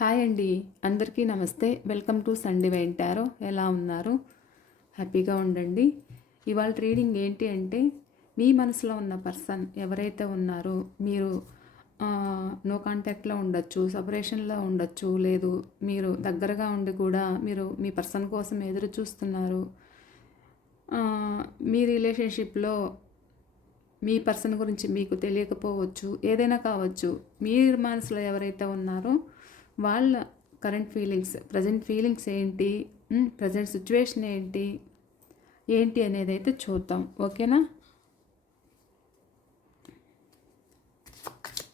Hi అండి. అందరికీ నమస్తే. Welcome to sun divine tarot. ఎలా ఉన్నారు? హ్యాపీగా ఉండండి. ఇవాళ రీడింగ్ ఏంటి అంటే, మీ మనసులో ఉన్న పర్సన్ ఎవరైతే ఉన్నారో మీరు నో కాంటాక్ట్లో ఉండొచ్చు, సపరేషన్లో ఉండొచ్చు, లేదు మీరు దగ్గరగా ఉండి కూడా మీరు మీ పర్సన్ కోసం ఎదురు చూస్తున్నారు. మీ రిలేషన్షిప్లో మీ పర్సన్ గురించి మీకు తెలియకపోవచ్చు, ఏదైనా కావచ్చు. మీ మనసులో ఎవరైతే ఉన్నారో వాళ్ళ కరెంట్ ఫీలింగ్స్, ప్రజెంట్ ఫీలింగ్స్ ఏంటి, ప్రజెంట్ సిచ్యువేషన్ ఏంటి ఏంటి అనేది అయితే చూద్దాం. ఓకేనా?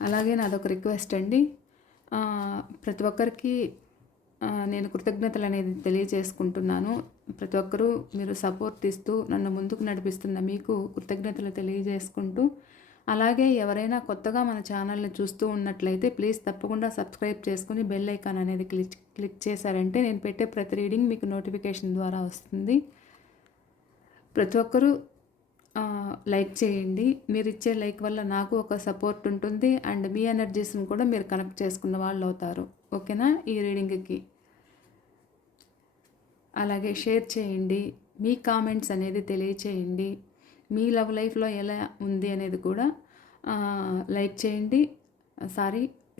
అలాగే నాదొక రిక్వెస్ట్ అండి. ప్రతి ఒక్కరికి నేను కృతజ్ఞతలు అనేది తెలియజేసుకుంటున్నాను. ప్రతి ఒక్కరూ మీరు సపోర్ట్ ఇస్తూ నన్ను ముందుకు నడిపిస్తున్న మీకు కృతజ్ఞతలు తెలియజేసుకుంటూ, అలాగే ఎవరైనా కొత్తగా మన ఛానల్ని చూస్తూ ఉన్నట్లయితే ప్లీజ్ తప్పకుండా సబ్స్క్రైబ్ చేసుకుని బెల్ ఐకాన్ అనేది క్లిక్ చేశారంటే నేను పెట్టే ప్రతి రీడింగ్ మీకు నోటిఫికేషన్ ద్వారా వస్తుంది. ప్రతి ఒక్కరూ లైక్ చేయండి. మీరు ఇచ్చే లైక్ వల్ల నాకు ఒక సపోర్ట్ ఉంటుంది అండ్ మీ ఎనర్జీస్ని కూడా మీరు కనెక్ట్ చేసుకున్న వాళ్ళు అవుతారు. ఓకేనా? ఈ రీడింగ్కి అలాగే షేర్ చేయండి. మీ కామెంట్స్ అనేది తెలియచేయండి. మీ లవ్ లైఫ్లో ఎలా ఉంది అనేది కూడా లైక్ చేయండి,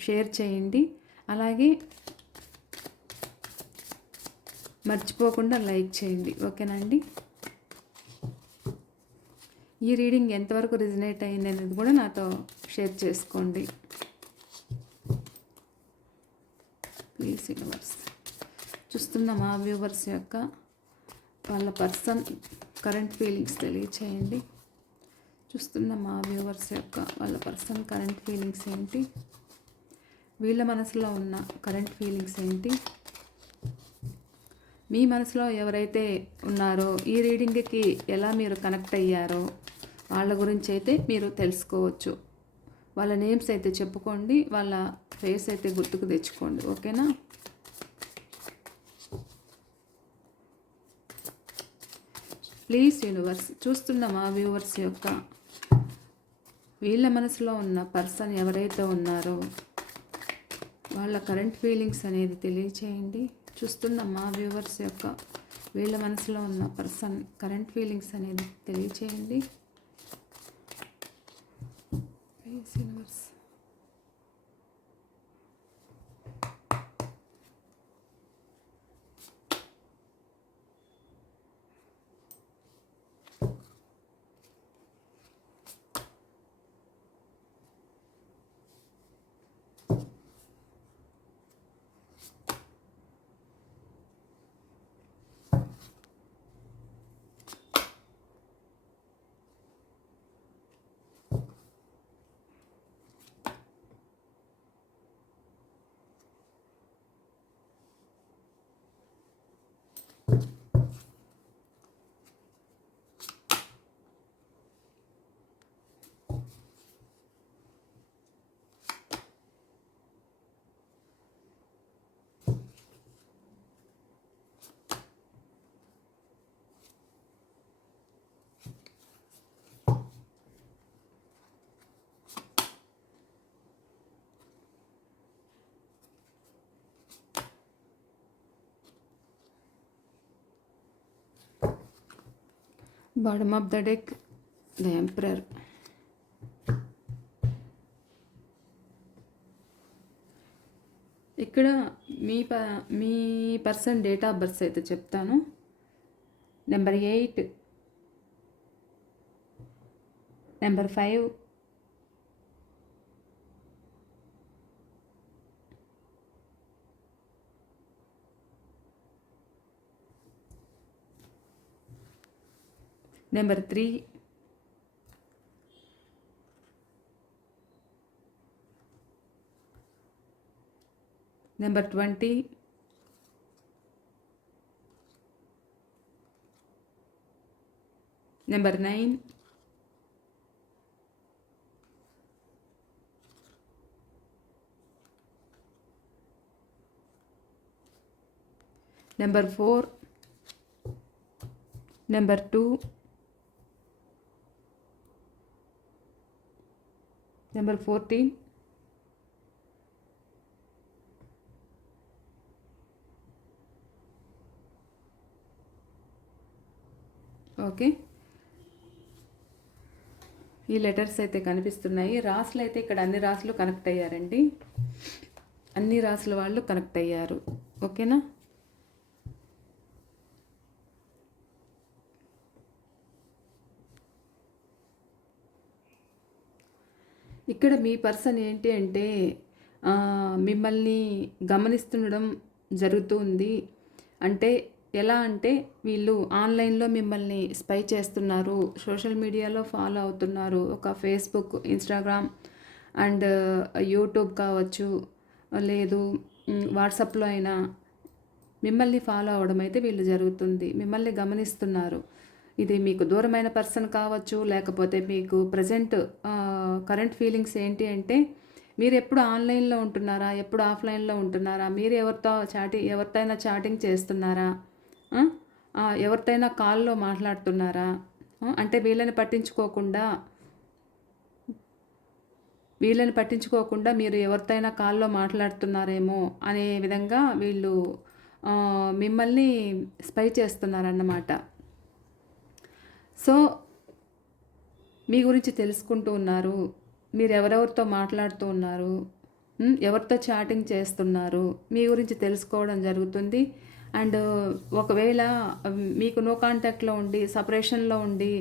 షేర్ చేయండి. అలాగే మర్చిపోకుండా లైక్ చేయండి. ఓకేనా అండి? ఈ రీడింగ్ ఎంతవరకు రిజనేట్ అయింది అనేది కూడా నాతో షేర్ చేసుకోండి ప్లీజ్. యూనివర్స్ చూస్తున్న మా వ్యూవర్స్ యొక్క వాళ్ళ పర్సన్ కరెంట్ ఫీలింగ్స్ తెలియచేయండి. చూస్తున్న మా వ్యూవర్స్ యొక్క వాళ్ళ పర్సన్ కరెంట్ ఫీలింగ్స్ ఏంటి, వీళ్ళ మనసులో ఉన్న కరెంట్ ఫీలింగ్స్ ఏంటి, మీ మనసులో ఎవరైతే ఉన్నారో ఈ రీడింగ్కి ఎలా మీరు కనెక్ట్ అయ్యారో వాళ్ళ గురించి అయితే మీరు తెలుసుకోవచ్చు. వాళ్ళ నేమ్స్ అయితే చెప్పుకోండి, వాళ్ళ ఫేస్ అయితే గుర్తుకు తెచ్చుకోండి. ఓకేనా? ప్లీజ్ యూనివర్స్ చూస్తున్న మా వ్యూవర్స్ యొక్క వీళ్ళ మనసులో ఉన్న పర్సన్ ఎవరైతే ఉన్నారో వాళ్ళ కరెంట్ ఫీలింగ్స్ అనేది తెలియచేయండి. చూస్తున్న మా వ్యూవర్స్ యొక్క వీళ్ళ మనసులో ఉన్న పర్సన్ కరెంట్ ఫీలింగ్స్ అనేది తెలియచేయండి. Please universe bottom of the deck the emperor. ఇక్కడ మీ పర్సన్ డేట్ ఆఫ్ బర్త్ అయితే చెప్తాను. Number 8, number 5, number 3, number 20, number 9, number 4, number 2, number 14, okay. ఈ లెటర్స్ అయితే కనిపిస్తున్నాయి. రాసులు అయితే ఇక్కడ అన్ని రాసులు కనెక్ట్ అయ్యారండి. అన్ని రాసుల వాళ్ళు కనెక్ట్ అయ్యారు. ఓకేనా? ఇక్కడ మీ పర్సన్ ఏంటి అంటే మిమ్మల్ని గమనిస్తుండడం జరుగుతుంది. అంటే ఎలా అంటే వీళ్ళు ఆన్లైన్లో మిమ్మల్ని స్పై చేస్తున్నారు, సోషల్ మీడియాలో ఫాలో అవుతున్నారు. ఒక ఫేస్బుక్, ఇన్స్టాగ్రామ్ అండ్ యూట్యూబ్ కావచ్చు, లేదు వాట్సాప్లో అయినా మిమ్మల్ని ఫాలో అవ్వడం అయితే వీళ్ళు జరుగుతుంది. మిమ్మల్ని గమనిస్తున్నారు. ఇది మీకు దూరమైన పర్సన్ కావచ్చు, లేకపోతే మీకు ప్రజెంట్ కరెంట్ ఫీలింగ్స్ ఏంటి అంటే మీరు ఎప్పుడు ఆన్లైన్లో ఉంటున్నారా, ఎప్పుడు ఆఫ్లైన్లో ఉంటున్నారా, మీరు ఎవరితోనైనా చాటింగ్ చేస్తున్నారా, ఎవరితోనైనా కాల్లో మాట్లాడుతున్నారా, అంటే వీళ్ళని పట్టించుకోకుండా మీరు ఎవరితోనైనా కాల్లో మాట్లాడుతున్నారేమో అనే విధంగా వీళ్ళు మిమ్మల్ని స్పై చేస్తున్నారన్నమాట. సో మీ గురించి తెలుసుకుంటూ ఉన్నారు. మీరు ఎవరెవరితో మాట్లాడుతూ ఉన్నారు, ఎవరితో చాటింగ్ చేస్తున్నారు, మీ గురించి తెలుసుకోవడం జరుగుతుంది. అండ్ ఒకవేళ మీకు నో కాంటాక్ట్లో ఉండి సపరేషన్లో ఉండి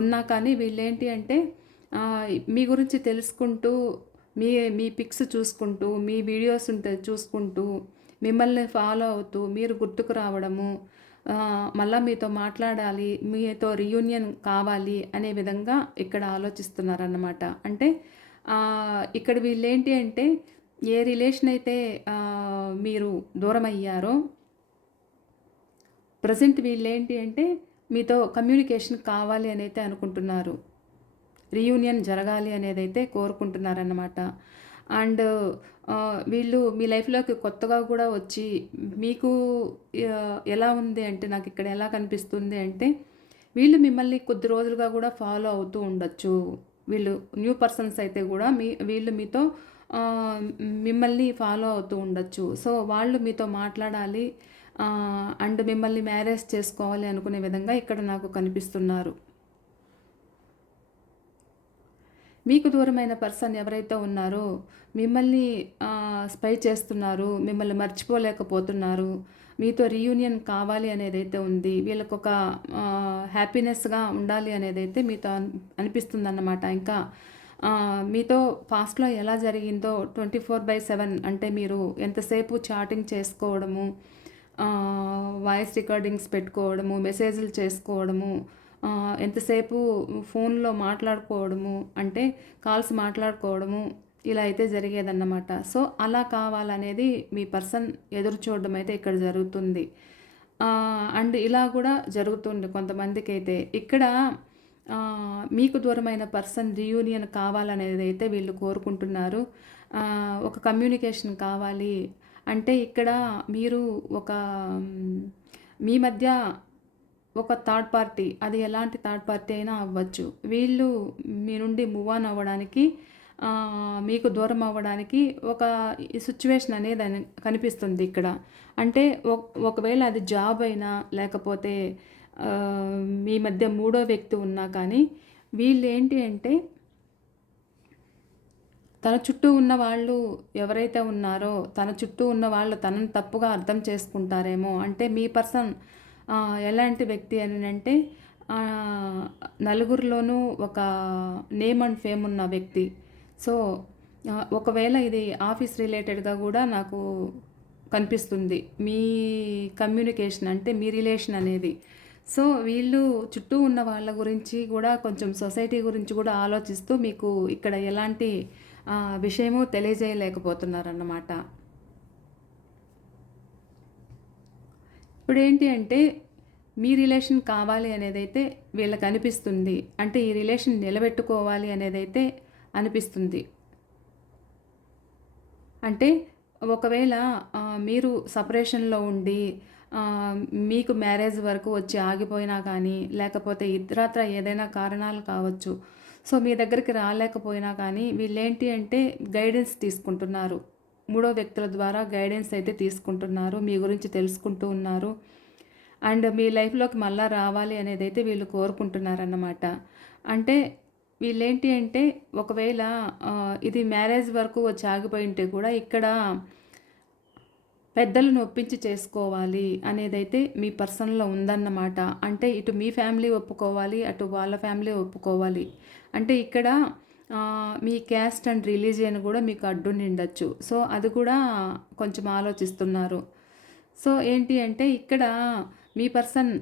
ఉన్నా కానీ వీళ్ళేంటి అంటే మీ గురించి తెలుసుకుంటూ మీ మీ పిక్స్ చూసుకుంటూ మీ వీడియోస్ ఉంటే చూసుకుంటూ మిమ్మల్ని ఫాలో అవుతూ మీరు గుర్తుకు రావడము, మళ్ళీ మీతో మాట్లాడాలి, మీతో రీయూనియన్ కావాలి అనే విధంగా ఇక్కడ ఆలోచిస్తున్నారన్నమాట. అంటే ఇక్కడ వీళ్ళేంటి అంటే ఏ రిలేషన్ అయితే మీరు దూరం అయ్యారో ప్రజెంట్ వీళ్ళేంటి అంటే మీతో కమ్యూనికేషన్ కావాలి అని అయితే అనుకుంటున్నారు, రీయూనియన్ జరగాలి అనేది అయితే కోరుకుంటున్నారన్నమాట. అండ్ వీళ్ళు మీ లైఫ్లోకి కొత్తగా కూడా వచ్చి మీకు ఎలా ఉంది అంటే నాకు ఇక్కడ ఎలా కనిపిస్తుంది అంటే వీళ్ళు మిమ్మల్ని కొద్ది రోజులుగా కూడా ఫాలో అవుతూ ఉండొచ్చు. వీళ్ళు న్యూ పర్సన్స్ అయితే కూడా వీళ్ళు మీతో మిమ్మల్ని ఫాలో అవుతూ ఉండొచ్చు. సో వాళ్ళు మీతో మాట్లాడాలి అండ్ మిమ్మల్ని మ్యారేజ్ చేసుకోవాలి అనుకునే విధంగా ఇక్కడ నాకు కనిపిస్తున్నారు. మీకు దూరమైన పర్సన్ ఎవరైతే ఉన్నారో మిమ్మల్ని స్పై చేస్తున్నారు, మిమ్మల్ని మర్చిపోలేకపోతున్నారు, మీతో రీయూనియన్ కావాలి అనేదైతే ఉంది, వీళ్ళకొక హ్యాపీనెస్గా ఉండాలి అనేదైతే మీతో అనిపిస్తుందన్నమాట. ఇంకా మీతో పాస్ట్లో ఎలా జరిగిందో 24/7 అంటే మీరు ఎంతసేపు చాటింగ్ చేసుకోవడము, వాయిస్ రికార్డింగ్స్ పెట్టుకోవడము, మెసేజ్లు చేసుకోవడము, ఎంతసేపు ఫోన్లో మాట్లాడుకోవడము, అంటే కాల్స్ మాట్లాడుకోవడము ఇలా అయితే జరిగేదన్నమాట. సో అలా కావాలనేది మీ పర్సన్ ఎదురు చూడడం అయితే ఇక్కడ జరుగుతుంది. అండ్ ఇలా కూడా జరుగుతుంది కొంతమందికి అయితే. ఇక్కడ మీకు దూరమైన పర్సన్ రీయూనియన్ కావాలనేది అయితే వీళ్ళు కోరుకుంటున్నారు. ఒక కమ్యూనికేషన్ కావాలి అంటే ఇక్కడ మీరు మీ మధ్య ఒక థర్డ్ పార్టీ, అది ఎలాంటి థర్డ్ పార్టీ అయినా అవ్వచ్చు, వీళ్ళు మీ నుండి మూవ్ ఆన్ అవ్వడానికి, మీకు దూరం అవ్వడానికి ఒక సిచ్యువేషన్ అనేది కనిపిస్తుంది ఇక్కడ. అంటే ఒకవేళ అది జాబ్ అయినా లేకపోతే మీ మధ్య మూడో వ్యక్తి ఉన్నా కానీ వీళ్ళు ఏంటి అంటే తన చుట్టూ ఉన్న వాళ్ళు ఎవరైతే ఉన్నారో తన చుట్టూ ఉన్న వాళ్ళు తనని తప్పుగా అర్థం చేసుకుంటారేమో. అంటే మీ పర్సన్ ఎలాంటి వ్యక్తి అని అంటే నలుగురిలోనూ ఒక నేమ్ అండ్ ఫేమ్ ఉన్న వ్యక్తి. సో ఒకవేళ ఇది ఆఫీస్ రిలేటెడ్గా కూడా నాకు కనిపిస్తుంది మీ కమ్యూనికేషన్, అంటే మీ రిలేషన్ అనేది. సో వీళ్ళు చుట్టూ ఉన్న వాళ్ళ గురించి కూడా కొంచెం సొసైటీ గురించి కూడా ఆలోచిస్తూ మీకు ఇక్కడ ఎలాంటి విషయము తెలియజేయలేకపోతున్నారన్నమాట. ఇప్పుడు ఏంటి అంటే మీ రిలేషన్ కావాలి అనేదైతే వీళ్ళకి అనిపిస్తుంది. అంటే ఈ రిలేషన్ నిలబెట్టుకోవాలి అనేదైతే అనిపిస్తుంది. అంటే ఒకవేళ మీరు సపరేషన్లో ఉండి మీకు మ్యారేజ్ వరకు వచ్చి ఆగిపోయినా కానీ, లేకపోతే ఇతరత్ర ఏదైనా కారణాలు కావచ్చు, సో మీ దగ్గరికి రాలేకపోయినా కానీ వీళ్ళేంటి అంటే గైడెన్స్ తీసుకుంటున్నారు, మూడో వ్యక్తుల ద్వారా గైడెన్స్ అయితే తీసుకుంటున్నారు, మీ గురించి తెలుసుకుంటూ ఉన్నారు. అండ్ మీ లైఫ్‌లోకి మళ్ళా రావాలి అనేదైతే వీళ్ళు కోరుకుంటున్నారన్నమాట. అంటే వీళ్ళేంటి అంటే ఒకవేళ ఇది మ్యారేజ్ వరకు వచ్చి ఆగిపోయుంటే కూడా ఇక్కడ పెద్దలను ఒప్పించి చేసుకోవాలి అనేదైతే మీ పర్సన్‌లో ఉందన్నమాట. అంటే ఇటు మీ ఫ్యామిలీ ఒప్పుకోవాలి, అటు వాళ్ళ ఫ్యామిలీ ఒప్పుకోవాలి. అంటే ఇక్కడ మీ క్యాస్ట్ అండ్ రిలీజియన్ గూడా మీకు అడ్డుండిండొచ్చు. సో, అది కూడా కొంచెం ఆలోచిస్తున్నారు. సో, ఏంటి అంటే ఇక్కడ మీ పర్సన్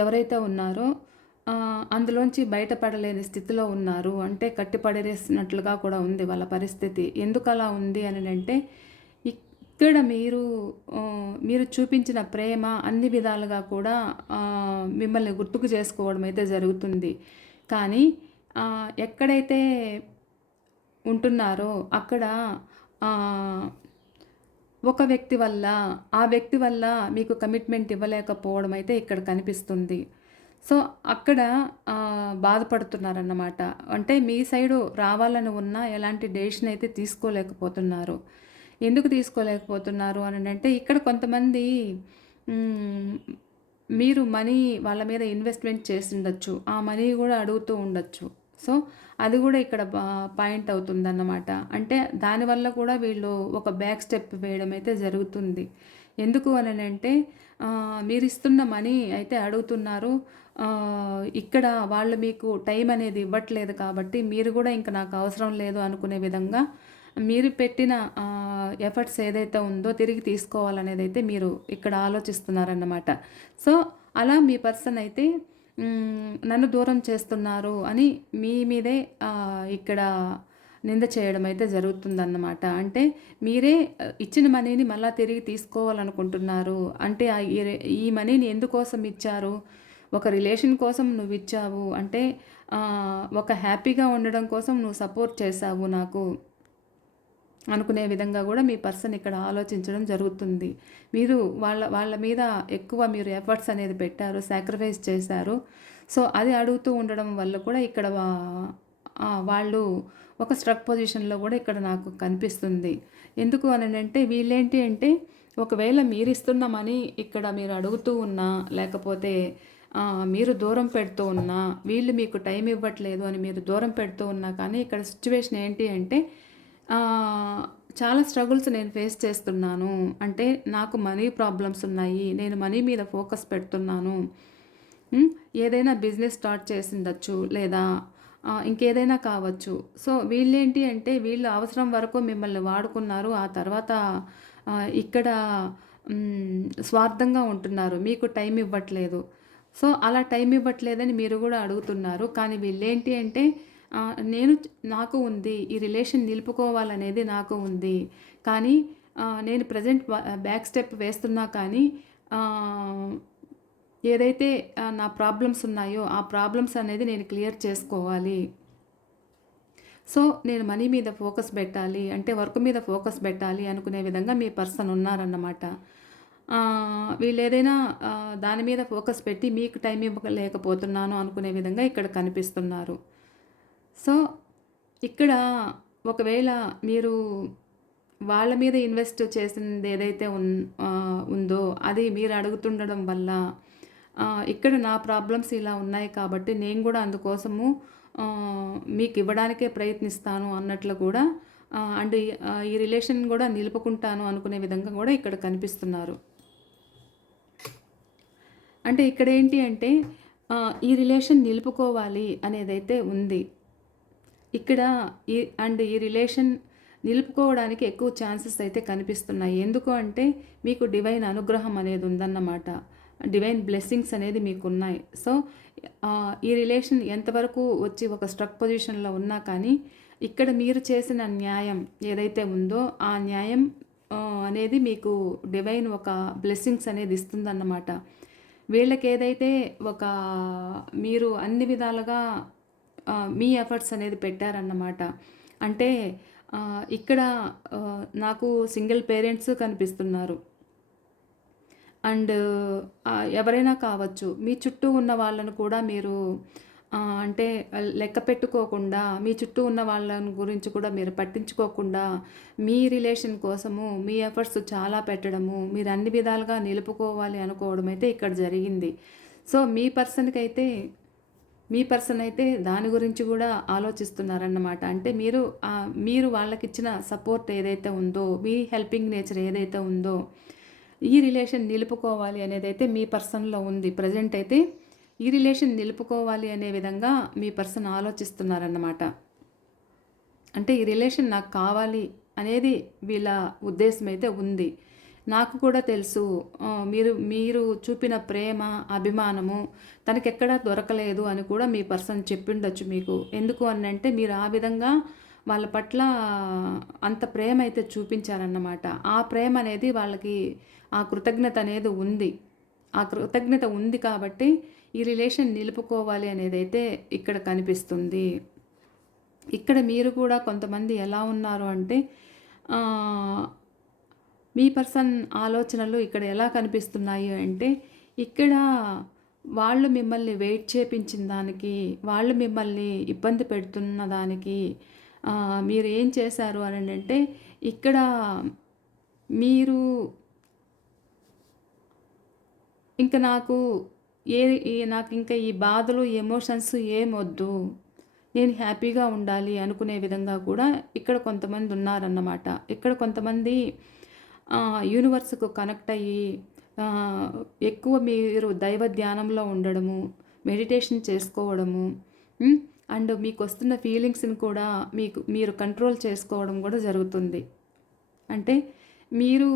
ఎవరైతే ఉన్నారో అందులోంచి బయటపడలేని స్థితిలో ఉన్నారు. అంటే కట్టిపడేసినట్లుగా కూడా ఉంది వాళ్ళ పరిస్థితి. ఎందుకలా ఉంది అనంటే ఇక్కడ మీరు చూపించిన ప్రేమ అన్ని విధాలుగా కూడా మిమ్మల్ని గుర్తుకు చేసుకోవడం అయితే జరుగుతుంది. కానీ ఎక్కడైతే ఉంటున్నారో అక్కడ ఒక వ్యక్తి వల్ల, ఆ వ్యక్తి వల్ల మీకు కమిట్మెంట్ ఇవ్వలేకపోవడం అయితే ఇక్కడ కనిపిస్తుంది. సో, అక్కడ బాధపడుతున్నారన్నమాట. అంటే మీ సైడు రావాలని ఉన్నా ఎలాంటి డెసిషన్ అయితే తీసుకోలేకపోతున్నారు. ఎందుకు తీసుకోలేకపోతున్నారు అనంటే ఇక్కడ కొంతమంది హ్మ్, మీరు మనీ వాళ్ళ మీద ఇన్వెస్ట్‌మెంట్ చేసుండొచ్చు. ఆ మనీ గూడా అడుగుతూ ఉండొచ్చు. సో, అది గూడా ఇక్కడ పాయింట్ అవుతుందన్నమాట. అంటే దానివల్ల కూడా వీళ్ళు ఒక బ్యాక్ స్టెప్ వేయడం అయితే జరుగుతుంది. ఎందుకు అనంటే మీరిస్తున్న మనీ అయితే అడుగుతున్నారు. ఇక్కడ వాళ్ళు మీకు టైం అనేది ఇవ్వట్లేదు కాబట్టి మీరు గూడా ఇంక నాకు అవసరం లేదు అనుకునే విధంగా మీరు పెట్టిన ఎఫర్ట్స్ ఏదైతే ఉందో తిరిగి తీసుకోవాలనేదైతే మీరు ఇక్కడ ఆలోచిస్తున్నారన్నమాట. సో, అలా మీ పర్సన్ అయితే నన్ను దూరం చేస్తున్నారు అని మీ మీదే ఇక్కడ నింద చేయడం అయితే జరుగుతుందన్నమాట. అంటే మీరే ఇచ్చిన మనీని మళ్ళా తిరిగి తీసుకోవాలనుకుంటున్నారు. అంటే ఈ మనీని ఎందుకోసం ఇచ్చారు? ఒక రిలేషన్ కోసం నువ్విచ్చావు. అంటే ఒక హ్యాపీగా ఉండడం కోసం నువ్వు సపోర్ట్ చేశావు నాకు అనుకునే విధంగా కూడా మీ పర్సన్ ఇక్కడ ఆలోచించడం జరుగుతుంది. మీరు వాళ్ళ మీద ఎక్కువ మీరు ఎఫర్ట్స్ అనేది పెట్టారు, సాక్రిఫైస్ చేశారు. సో, అది అడుగుతూ ఉండడం వల్ల కూడా ఇక్కడ వాళ్ళు ఒక స్ట్రక్ పొజిషన్‌లో కూడా ఇక్కడ నాకు కనిపిస్తుంది. ఎందుకు అనంటే వీళ్ళేంటి అంటే ఒకవేళ మీరిస్తున్న మనీ ఇక్కడ మీరు అడుగుతూ ఉన్నా, లేకపోతే మీరు దూరం పెడుతూ ఉన్నా, వీళ్ళు మీకు టైం ఇవ్వట్లేదు అని మీరు దూరం పెడుతూ ఉన్నా కానీ ఇక్కడ సిట్యుయేషన్ ఏంటి అంటే చాలా స్ట్రగుల్స్ నేను ఫేస్ చేస్తున్నాను. అంటే నాకు మనీ ప్రాబ్లమ్స్ ఉన్నాయి. నేను మనీ మీద ఫోకస్ పెడుతున్నాను. ఏదైనా బిజినెస్ స్టార్ట్ చేసుండొచ్చు లేదా ఇంకేదైనా కావచ్చు. సో, వీళ్ళేంటి అంటే వీళ్ళు అవసరం వరకు మిమ్మల్ని వాడుకున్నారు. ఆ తర్వాత ఇక్కడ స్వార్థంగా ఉంటున్నారు. మీకు టైం ఇవ్వట్లేదు. సో, అలా టైం ఇవ్వట్లేదని మీరు గూడా అడుగుతున్నారు. కానీ వీళ్ళేంటి అంటే నాకు ఉంది. ఈ రిలేషన్ నిలుపుకోవాలనేది నాకు ఉంది. కానీ నేను ప్రెజెంట్ బ్యాక్ స్టెప్ వేస్తున్నా కానీ ఏదైతే నా ప్రాబ్లమ్స్ ఉన్నాయో ఆ ప్రాబ్లమ్స్ అనేది నేను క్లియర్ చేసుకోవాలి. సో, నేను మనీ మీద ఫోకస్ పెట్టాలి. అంటే వర్క్ మీద ఫోకస్ పెట్టాలి అనుకునే విధంగా మీ పర్సన్ ఉన్నారన్నమాట. వీళ్ళేదైనా దాని మీద ఫోకస్ పెట్టి మీకు టైం ఇవ్వలేకపోతున్నాను అనుకునే విధంగా ఇక్కడ కనిపిస్తున్నారు. సో, ఇక్కడ ఒకవేళ మీరు వాళ్ళ మీద ఇన్వెస్ట్ చేసింది ఏదైతే ఉందో అది మీరు అడుగుతుండడం వల్ల ఇక్కడ నా ప్రాబ్లమ్స్ ఇలా ఉన్నాయి కాబట్టి నేను కూడా అందుకోసము మీకు ఇవ్వడానికే ప్రయత్నిస్తాను అన్నట్లు కూడా అండ్ ఈ రిలేషన్ కూడా నిలుపుకుంటాను అనుకునే విధంగా కూడా ఇక్కడ కనిపిస్తున్నారు. అంటే ఇక్కడ ఏంటి అంటే ఈ రిలేషన్ నిలుపుకోవాలి అనేదైతే ఉంది. ఇక్కడ ఈ రిలేషన్ నిలుపుకోవడానికి ఎక్కువ ఛాన్సెస్ అయితే కనిపిస్తున్నాయి. ఎందుకు అంటే మీకు డివైన్ అనుగ్రహం అనేది ఉందన్నమాట. డివైన్ బ్లెస్సింగ్స్ అనేది మీకున్నాయి. సో, ఈ రిలేషన్ ఎంతవరకు వచ్చి ఒక స్ట్రక్ పొజిషన్‌లో ఉన్నా కానీ ఇక్కడ మీరు చేసిన న్యాయం ఏదైతే ఉందో ఆ న్యాయం అనేది మీకు డివైన్ ఒక బ్లెస్సింగ్స్ అనేది ఇస్తుందన్నమాట. వీళ్ళకేదైతే ఒక మీరు అన్ని విధాలుగా మీ ఎఫర్ట్స్ అనేది పెట్టారన్నమాట. అంటే ఇక్కడ నాకు సింగిల్ పేరెంట్స్ కనిపిస్తున్నారు. అండ్ ఎవరైనా కావచ్చు. మీ చుట్టూ ఉన్న వాళ్ళను కూడా మీరు అంటే లెక్క పెట్టుకోకుండా, మీ చుట్టూ ఉన్న వాళ్ళని గురించి కూడా మీరు పట్టించుకోకుండా, మీ రిలేషన్ కోసము మీ ఎఫర్ట్స్ చాలా పెట్టడము, మీరు అన్ని విధాలుగా నిలుపుకోవాలి అనుకోవడం అయితే ఇక్కడ జరిగింది. సో, మీ పర్సన్ అయితే దాని గురించి కూడా ఆలోచిస్తున్నారన్నమాట. అంటే మీరు వాళ్ళకిచ్చిన సపోర్ట్ ఏదైతే ఉందో, మీ హెల్పింగ్ నేచర్ ఏదైతే ఉందో, ఈ రిలేషన్ నిలుపుకోవాలి అనేదైతే మీ పర్సన్‌లో ఉంది. ప్రెజెంట్ అయితే ఈ రిలేషన్ నిలుపుకోవాలి అనే విధంగా మీ పర్సన్ ఆలోచిస్తున్నారన్నమాట. అంటే ఈ రిలేషన్ నాకు కావాలి అనేది వీళ్ళ ఉద్దేశం అయితే ఉంది. నాకు కూడా తెలుసు మీరు చూపిన ప్రేమ, అభిమానము తనకెక్కడా దొరకలేదు అని కూడా మీ పర్సన్ చెప్పిండొచ్చు మీకు. ఎందుకు అనంటే మీరు ఆ విధంగా వాళ్ళ పట్ల అంత ప్రేమ అయితే చూపించారన్నమాట. ఆ ప్రేమ అనేది వాళ్ళకి ఆ కృతజ్ఞత అనేది ఉంది. ఆ కృతజ్ఞత ఉంది కాబట్టి ఈ రిలేషన్ నిలుపుకోవాలి అనేదైతే ఇక్కడ కనిపిస్తుంది. ఇక్కడ మీరు కూడా కొంతమంది ఎలా ఉన్నారు అంటే మీ పర్సన్ ఆలోచనలు ఇక్కడ ఎలా కనిపిస్తున్నాయి అంటే, ఇక్కడ వాళ్ళు మిమ్మల్ని వెయిట్ చేపించిన దానికి, వాళ్ళు మిమ్మల్ని ఇబ్బంది పెడుతున్న దానికి మీరు ఏం చేశారు అనంటే, ఇక్కడ మీరు ఇంక నాకింక ఈ బాధలు, ఎమోషన్స్ ఏమొద్దు. నేను హ్యాపీగా ఉండాలి అనుకునే విధంగా కూడా ఇక్కడ కొంతమంది ఉన్నారన్నమాట. ఇక్కడ కొంతమంది యూనివర్స్‌కు కనెక్ట్ అయ్యి ఎక్కువ మీరు దైవ ధ్యానంలో ఉండడము, మెడిటేషన్ చేసుకోవడము, అండ్ మీకొస్తున్న ఫీలింగ్స్‌ని కూడా మీరు కంట్రోల్ చేసుకోవడం కూడా జరుగుతుంది. అంటే మీరు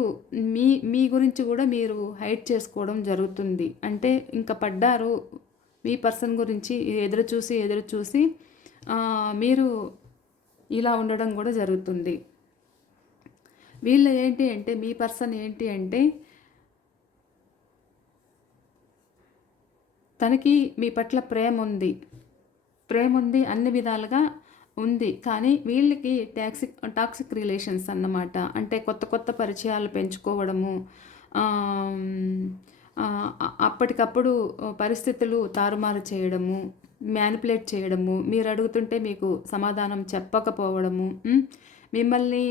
మీ గురించి కూడా మీరు హైడ్ చేసుకోవడం జరుగుతుంది. అంటే ఇంక పడ్డారు మీ పర్సన్ గురించి ఎదురు చూసి మీరు ఇలా ఉండడం కూడా జరుగుతుంది. వీళ్ళు ఏంటి అంటే మీ పర్సన్ ఏంటి అంటే తనకి మీ పట్ల ప్రేమ ఉంది అన్ని విధాలుగా ఉంది. కానీ వీళ్ళకి టాక్సిక్ రిలేషన్స్ అన్నమాట. అంటే కొత్త పరిచయాలు పెంచుకోవడము, అప్పటికప్పుడు పరిస్థితులు తారుమారు చేయడము, మ్యానిపులేట్ చేయడము, మీరు అడుగుతుంటే మీకు సమాధానం చెప్పకపోవడము, మిమ్మల్ని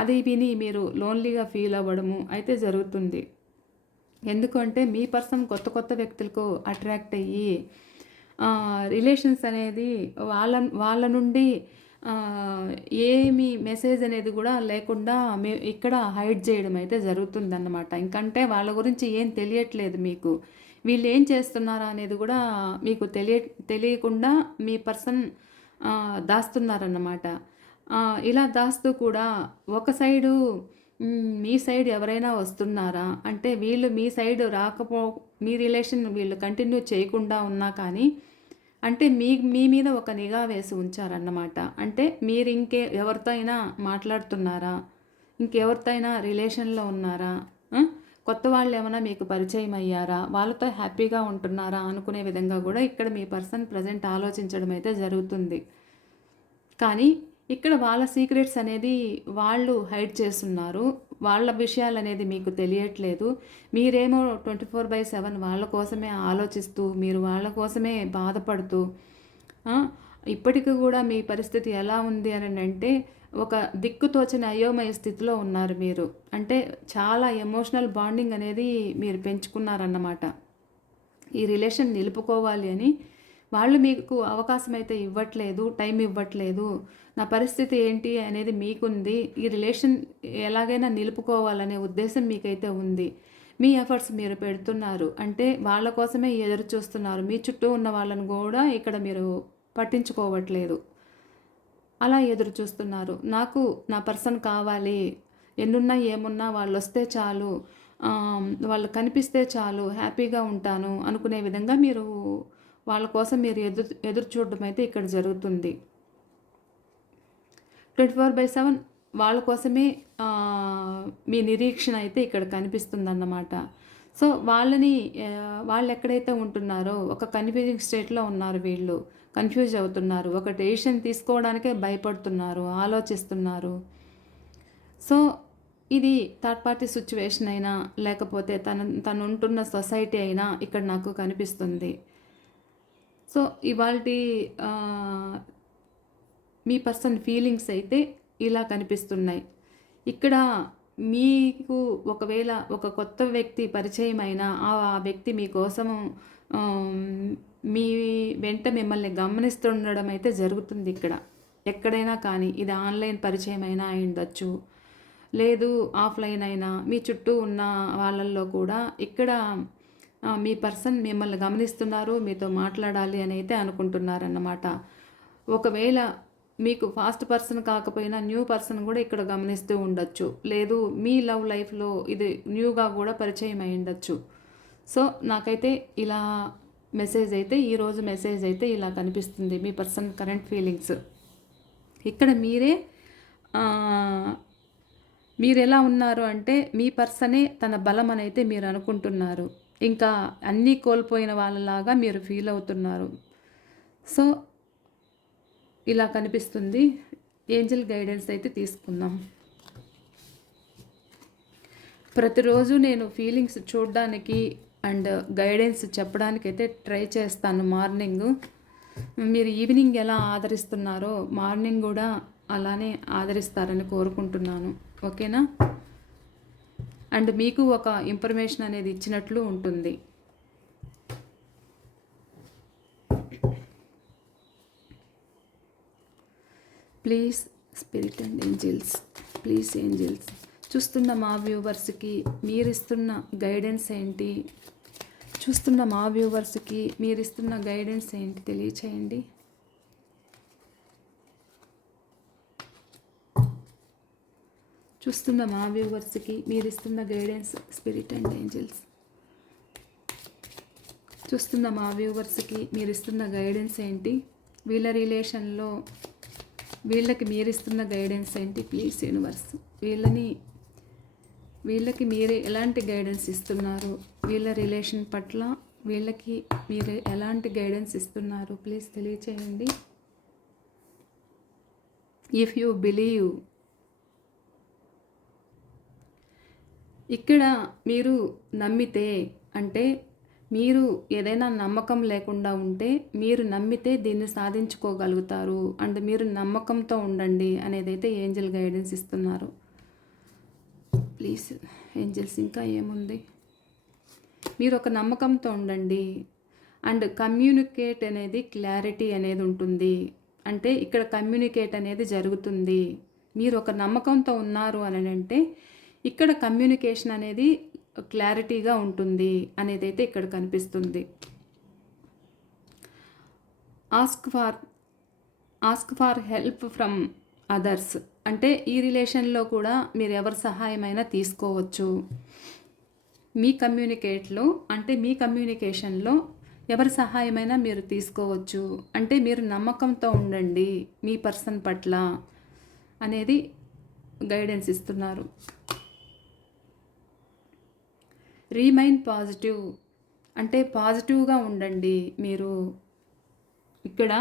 అది విని మీరు లోన్లీగా ఫీల్ అవ్వడము అయితే జరుగుతుంది. ఎందుకంటే మీ పర్సన్ కొత్త వ్యక్తులకు అట్రాక్ట్ అయ్యి రిలేషన్స్ అనేది వాళ్ళ నుండి ఏమి మెసేజ్ అనేది కూడా లేకుండా ఇక్కడ హైడ్ చేయడం అయితే జరుగుతుందన్నమాట. ఇంకంటే వాళ్ళ గురించి ఏం తెలియట్లేదు మీకు. వీళ్ళు ఏం చేస్తున్నారా అనేది కూడా మీకు తెలియకుండా మీ పర్సన్ దాస్తున్నారన్నమాట. ఇలా దాస్తూ కూడా ఒక సైడు మీ సైడ్ ఎవరైనా వస్తున్నారా అంటే వీళ్ళు మీ సైడ్ మీ రిలేషన్ వీళ్ళు కంటిన్యూ చేయకుండా ఉన్నా కానీ అంటే మీ మీద ఒక నిఘా వేసి ఉంచారన్నమాట. అంటే మీరు ఎవరితో అయినా మాట్లాడుతున్నారా, ఇంకెవరితో అయినా రిలేషన్లో ఉన్నారా, కొత్త వాళ్ళు ఏమైనా మీకు పరిచయం అయ్యారా, వాళ్ళతో హ్యాపీగా ఉంటున్నారా అనుకునే విధంగా కూడా ఇక్కడ మీ పర్సన్ ప్రజెంట్ ఆలోచించడం అయితే జరుగుతుంది. కానీ ఇక్కడ వాళ్ళ సీక్రెట్స్ అనేది వాళ్ళు హైడ్ చేస్తున్నారు. వాళ్ళ విషయాలు అనేది మీకు తెలియట్లేదు. మీరేమో 24/7 వాళ్ళ కోసమే ఆలోచిస్తూ, మీరు వాళ్ళ కోసమే బాధపడుతూ, ఇప్పటికి కూడా మీ పరిస్థితి ఎలా ఉంది అని అంటే ఒక దిక్కుతోచని అయోమయ స్థితిలో ఉన్నారు మీరు. అంటే చాలా ఎమోషనల్ బాండింగ్ అనేది మీరు పెంచుకున్నారన్నమాట. ఈ రిలేషన్ నిలుపుకోవాలి అని వాళ్ళు మీకు అవకాశం అయితే ఇవ్వట్లేదు, టైం ఇవ్వట్లేదు. నా పరిస్థితి ఏంటి అనేది మీకుంది. ఈ రిలేషన్ ఎలాగైనా నిలుపుకోవాలనే ఉద్దేశం మీకైతే ఉంది. మీ ఎఫర్ట్స్ మీరు పెడుతున్నారు. అంటే వాళ్ళ కోసమే ఎదురు చూస్తున్నారు. మీ చుట్టూ ఉన్న వాళ్ళని కూడా ఇక్కడ మీరు పట్టించుకోవట్లేదు. అలా ఎదురు చూస్తున్నారు. నాకు నా పర్సన్ కావాలి, ఎన్నున్నా ఏమున్నా వాళ్ళు వస్తే చాలు, వాళ్ళు కనిపిస్తే చాలు, హ్యాపీగా ఉంటాను అనుకునే విధంగా మీరు వాళ్ళ కోసం మీరు ఎదురు చూడడం అయితే ఇక్కడ జరుగుతుంది. 24/7 వాళ్ళ కోసమే మీ నిరీక్షణ అయితే ఇక్కడ కనిపిస్తుందన్నమాట. సో వాళ్ళు ఎక్కడైతే ఉంటున్నారో ఒక కన్ఫ్యూజింగ్ స్టేట్లో ఉన్నారు వీళ్ళు. కన్ఫ్యూజ్ అవుతున్నారు. ఒక డెసిషన్ తీసుకోవడానికే భయపడుతున్నారు, ఆలోచిస్తున్నారు. సో ఇది థర్డ్ పార్టీ సిచ్యువేషన్ అయినా లేకపోతే తను ఉంటున్న సొసైటీ అయినా ఇక్కడ నాకు కనిపిస్తుంది. సో ఇవాల్టి మీ పర్సన్ ఫీలింగ్స్ అయితే ఇలా కనిపిస్తున్నాయి. ఇక్కడ మీకు ఒకవేళ ఒక కొత్త వ్యక్తి పరిచయం అయినా ఆ వ్యక్తి మీకోసము మీ వెంట మిమ్మల్ని గమనిస్తుండడం అయితే జరుగుతుంది ఇక్కడ. ఎక్కడైనా కానీ ఇది ఆన్లైన్ పరిచయం అయినా అయి ఉండొచ్చు, లేదు ఆఫ్లైన్ అయినా మీ చుట్టూ ఉన్న వాళ్ళల్లో కూడా ఇక్కడ మీ పర్సన్ మిమ్మల్ని గమనిస్తున్నారు, మీతో మాట్లాడాలి అని అయితే అనుకుంటున్నారన్నమాట. ఒకవేళ మీకు ఫాస్ట్ పర్సన్ కాకపోయినా న్యూ పర్సన్ కూడా ఇక్కడ గమనిస్తూ ఉండొచ్చు, లేదు మీ లవ్ లైఫ్లో ఇది న్యూగా కూడా పరిచయం అయి ఉండొచ్చు. సో నాకైతే ఇలా మెసేజ్ అయితే ఈరోజు మెసేజ్ అయితే ఇలా కనిపిస్తుంది. మీ పర్సన్ కరెంట్ ఫీలింగ్స్ ఇక్కడ మీరు ఎలా ఉన్నారు అంటే మీ పర్సనే తన బలం అని అయితే మీరు అనుకుంటున్నారు. ఇంకా అన్నీ కోల్పోయిన వాళ్ళలాగా మీరు ఫీల్ అవుతున్నారు. సో ఇలా కనిపిస్తుంది. ఏంజెల్ గైడెన్స్ అయితే తీసుకుందాం. ప్రతిరోజు నేను ఫీలింగ్స్ చూడడానికి అండ్ గైడెన్స్ చెప్పడానికి అయితే ట్రై చేస్తాను. మార్నింగ్ మీరు ఈవినింగ్ ఎలా ఆదరిస్తున్నారో మార్నింగ్ కూడా అలానే ఆదరిస్తారని కోరుకుంటున్నాను. ఓకేనా? అండ్ మీకు ఒక ఇన్ఫర్మేషన్ అనేది ఇచ్చినట్లు ఉంటుంది. Please spirit and angels, please angels, చూస్తున్న మా వ్యూవర్స్కి మీరిస్తున్న గైడెన్స్ ఏంటి, చూస్తున్న మా వ్యూవర్స్కి మీరిస్తున్న గైడెన్స్ ఏంటి తెలియచేయండి. చూస్తున్న మా వ్యూవర్స్కి మీరిస్తున్న గైడెన్స్ స్పిరిట్ అండ్ ఏంజెల్స్, చూస్తున్న మా వ్యూవర్స్కి మీరిస్తున్న గైడెన్స్ ఏంటి, వీళ్ళ రిలేషన్లో వీళ్ళకి మీరిస్తున్న గైడెన్స్ ఏంటి ప్లీజ్ యూనివర్స్. వీళ్ళకి మీరే ఎలాంటి గైడెన్స్ ఇస్తున్నారు, వీళ్ళ రిలేషన్ పట్ల వీళ్ళకి మీరు ఎలాంటి గైడెన్స్ ఇస్తున్నారు ప్లీజ్ తెలియచేయండి. ఇఫ్ యూ బిలీవ్, ఇక్కడ మీరు నమ్మితే అంటే మీరు ఏదైనా నమ్మకం లేకుండా ఉంటే మీరు నమ్మితే దీన్ని సాధించుకోగలుగుతారు అండ్ మీరు నమ్మకంతో ఉండండి అనేదైతే ఏంజెల్ గైడెన్స్ ఇస్తున్నారు. ప్లీజ్ ఏంజెల్స్ ఇంకా ఏముంది, మీరు ఒక నమ్మకంతో ఉండండి అండ్ కమ్యూనికేట్ అనేది క్లారిటీ అనేది ఉంటుంది. అంటే ఇక్కడ కమ్యూనికేట్ అనేది జరుగుతుంది. మీరు ఒక నమ్మకంతో ఉన్నారు అని అంటే ఇక్కడ కమ్యూనికేషన్ అనేది క్లారిటీగా ఉంటుంది అనేది అయితే ఇక్కడ కనిపిస్తుంది. Ask far help from others అంటే ఈ రిలేషన్లో కూడా మీరు ఎవరి సహాయమైనా తీసుకోవచ్చు. మీ కమ్యూనికేషన్లో ఎవరి సహాయమైనా మీరు తీసుకోవచ్చు. అంటే మీరు నమ్మకంతో ఉండండి మీ పర్సన్ పట్ల అనేది గైడెన్స్ ఇస్తున్నారు. రీమైన్ పాజిటివ్ అంటే పాజిటివ్గా ఉండండి. మీరు ఇక్కడ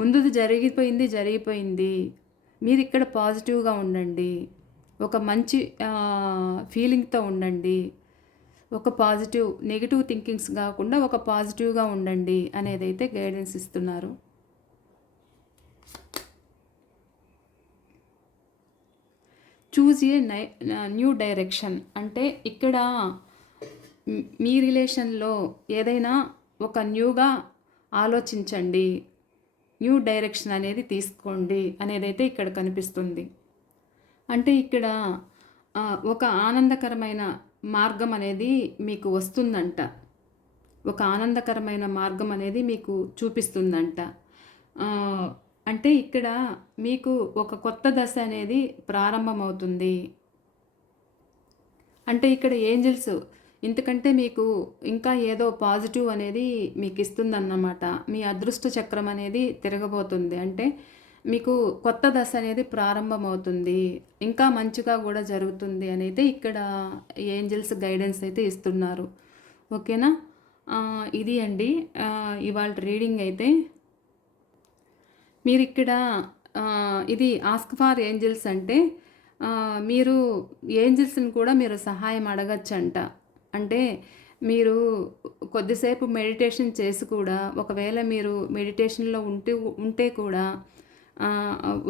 ముందుది జరిగిపోయింది, మీరు ఇక్కడ పాజిటివ్గా ఉండండి, ఒక మంచి ఫీలింగ్తో ఉండండి, ఒక నెగిటివ్ థింకింగ్స్ కాకుండా ఒక పాజిటివ్గా ఉండండి అనేదైతే గైడెన్స్ ఇస్తున్నారు. చూజ్ ఏ న్యూ డైరెక్షన్ అంటే ఇక్కడ మీ రిలేషన్లో ఏదైనా ఒక న్యూగా ఆలోచించండి, న్యూ డైరెక్షన్ అనేది తీసుకోండి అనేదైతే ఇక్కడ కనిపిస్తుంది. అంటే ఇక్కడ ఒక ఆనందకరమైన మార్గం అనేది మీకు వస్తుందంట, ఒక ఆనందకరమైన మార్గం అనేది మీకు చూపిస్తుందంట. అంటే ఇక్కడ మీకు ఒక కొత్త దశ అనేది ప్రారంభమవుతుంది. అంటే ఇక్కడ ఏంజెల్స్ ఇంతకంటే మీకు ఇంకా ఏదో పాజిటివ్ అనేది మీకు ఇస్తుందన్నమాట. మీ అదృష్ట చక్రం అనేది తిరగబోతుంది. అంటే మీకు కొత్త దశ అనేది ప్రారంభమవుతుంది, ఇంకా మంచిగా కూడా జరుగుతుంది అనేది ఇక్కడ ఏంజెల్స్ గైడెన్స్ అయితే ఇస్తున్నారు. ఓకేనా? ఇది అండి ఇవాళ రీడింగ్ అయితే. మీరు ఇక్కడ ఇది ఆస్క్ ఫార్ ఏంజెల్స్ అంటే మీరు ఏంజెల్స్ని కూడా మీరు సహాయం అడగచ్చంట. అంటే మీరు కొద్దిసేపు మెడిటేషన్ చేసి కూడా ఒకవేళ మీరు మెడిటేషన్‌లో ఉంటే కూడా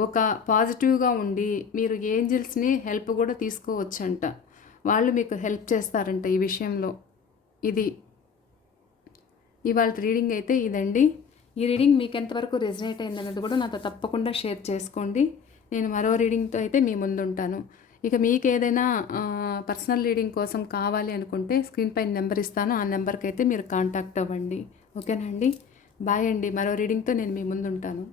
ఒక పాజిటివ్‌గా ఉండి మీరు ఏంజెల్స్‌ని హెల్ప్ గూడా తీసుకోవచ్చంట. వాళ్ళు మీకు హెల్ప్ చేస్తారంట ఈ విషయంలో. ఇది ఇవాల్టి రీడింగ్ అయితే ఇదండి. ఈ రీడింగ్ మీకు ఎంతవరకు రెజొనేట్ అయిందన్నది కూడా నాతో తప్పకుండా షేర్ చేసుకోండి. నేను మరో రీడింగ్‌తో అయితే మీ ముందుంటాను. ఇక మీకేదైనా పర్సనల్ రీడింగ్ కోసం కావాలి అనుకుంటే స్క్రీన్ పైన నెంబర్ ఇస్తాను. ఆ నెంబర్‌కైతే మీరు కాంటాక్ట్ అవ్వండి. ఓకేనా అండి? బాయ్ అండి. మరో రీడింగ్‌తో నేను మీ ముందుంటాను.